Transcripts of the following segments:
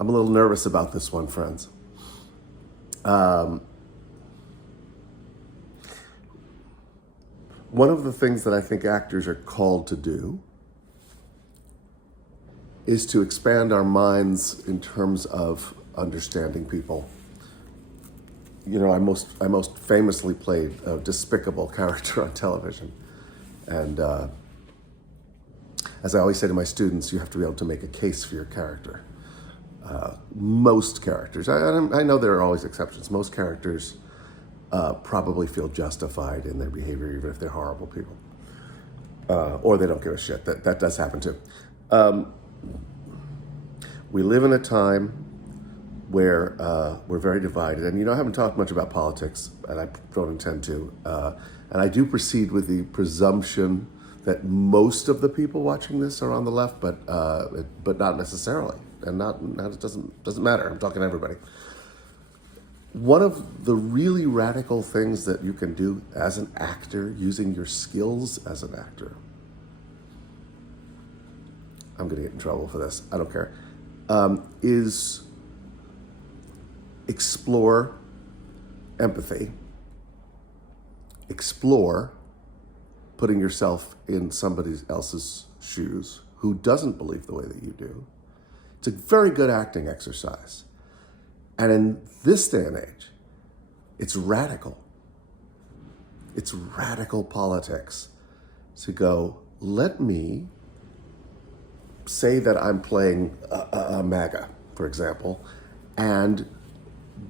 I'm a little nervous about this one, friends. Um, one of the things that I think actors are called to do is to expand our minds in terms of understanding people. You know, I most famously played a despicable character on television. And as I always say to my students, you have to be able to make a case for your character. Most characters, I know there are always exceptions, most characters probably feel justified in their behavior, even if they're horrible people. Or they don't give a shit. That does happen too. We live in a time where we're very divided. And, you know, I haven't talked much about politics, and I don't intend to. And I do proceed with the presumption that most of the people watching this are on the left, but not necessarily. And not it doesn't matter. I'm talking to everybody. One of the really radical things that you can do as an actor, using your skills as an actor, I'm going to get in trouble for this, I don't care, is explore empathy, explore putting yourself in somebody else's shoes who doesn't believe the way that you do. It's a very good acting exercise. And in this day and age, it's radical. It's radical politics to go, let me say that I'm playing a MAGA, for example, and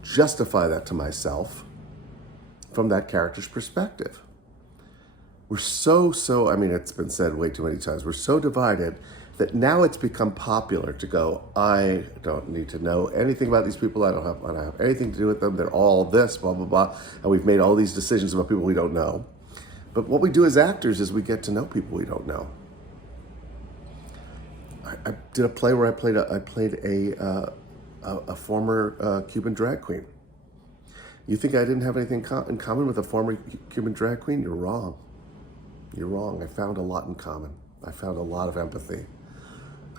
justify that to myself from that character's perspective. We're so, I mean, it's been said way too many times, we're so divided that now it's become popular to go, I don't need to know anything about these people, I don't have anything to do with them, they're all this, blah, blah, blah, and we've made all these decisions about people we don't know. But what we do as actors is we get to know people we don't know. I did a play where I played a former Cuban drag queen. You think I didn't have anything in common with a former Cuban drag queen? You're wrong. You're wrong. I found a lot in common. I found a lot of empathy.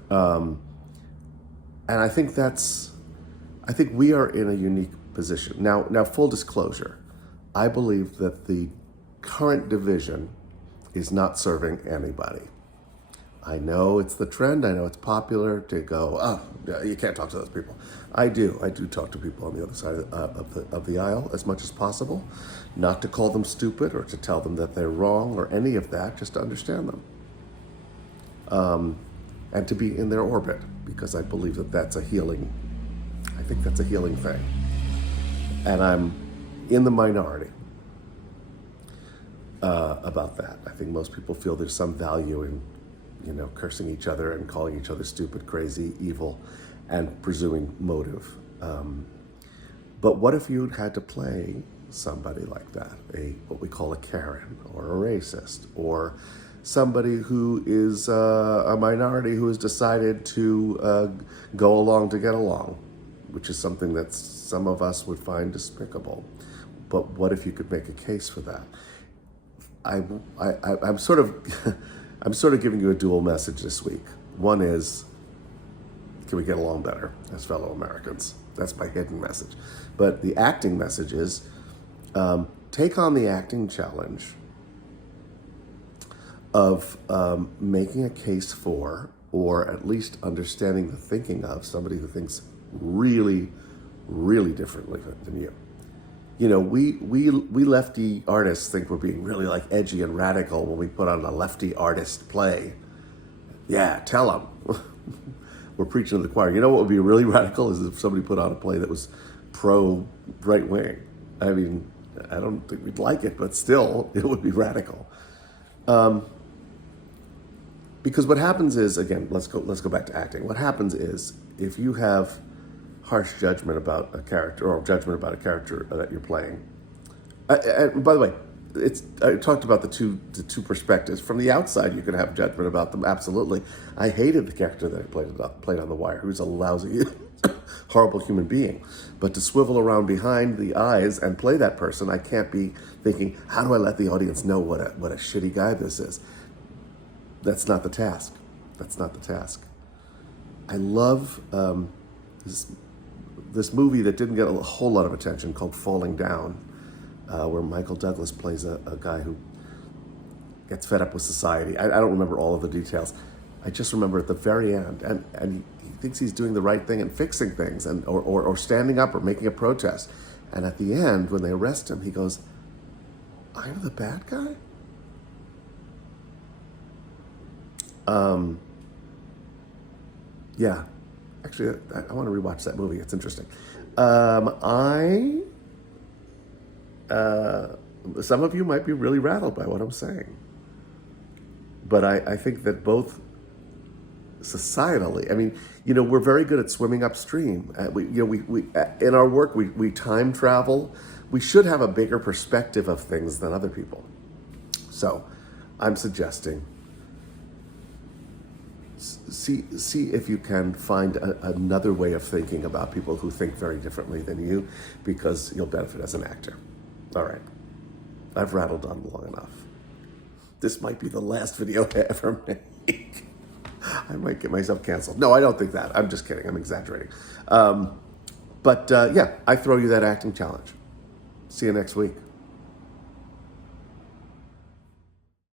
And I think we are in a unique position. Now, full disclosure, I believe that the current division is not serving anybody. I know it's the trend. I know it's popular to go, oh, you can't talk to those people. I do talk to people on the other side of the aisle as much as possible. Not to call them stupid or to tell them that they're wrong or any of that, just to understand them. And to be in their orbit, because I believe that that's a healing, I think that's a healing thing. And I'm in the minority about that. I think most people feel there's some value in, you know, cursing each other and calling each other stupid, crazy, evil, and presuming motive. But what if you had to play somebody like that, what we call a Karen or a racist, or somebody who is a minority who has decided to go along to get along, which is something that some of us would find despicable. But what if you could make a case for that? I'm sort of I'm sort of giving you a dual message this week. One is, can we get along better as fellow Americans? That's my hidden message. But the acting message is, take on the acting challenge of making a case for, or at least understanding the thinking of somebody who thinks really, really differently than you. You know, we lefty artists think we're being really like edgy and radical when we put on a lefty artist play. Yeah, tell them. We're preaching to the choir. You know what would be really radical is if somebody put on a play that was pro right wing. I mean, I don't think we'd like it, but still, it would be radical. Because what happens is, again, let's go back to acting. What happens is, if you have harsh judgment about a character, or judgment about a character that you're playing. By the way, I talked about the two perspectives. From the outside, you can have judgment about them. Absolutely, I hated the character that I played on The Wire, who's a lousy, horrible human being. But to swivel around behind the eyes and play that person, I can't be thinking, how do I let the audience know what a shitty guy this is? That's not the task. That's not the task. I love this movie that didn't get a whole lot of attention called Falling Down, where Michael Douglas plays a guy who gets fed up with society. I don't remember all of the details. I just remember at the very end, and he thinks he's doing the right thing and fixing things, and or standing up or making a protest. And at the end, when they arrest him, he goes, "I'm the bad guy?" Yeah. Actually, I want to rewatch that movie. It's interesting. Some of you might be really rattled by what I'm saying. But I think that both societally, I mean, we're very good at swimming upstream. We in our work, we time travel. We should have a bigger perspective of things than other people. So I'm suggesting see if you can find another way of thinking about people who think very differently than you, because you'll benefit as an actor. All right. I've rattled on long enough. This might be the last video I ever make. I might get myself canceled. No, I don't think that. I'm just kidding. I'm exaggerating. But yeah, I throw you that acting challenge. See you next week.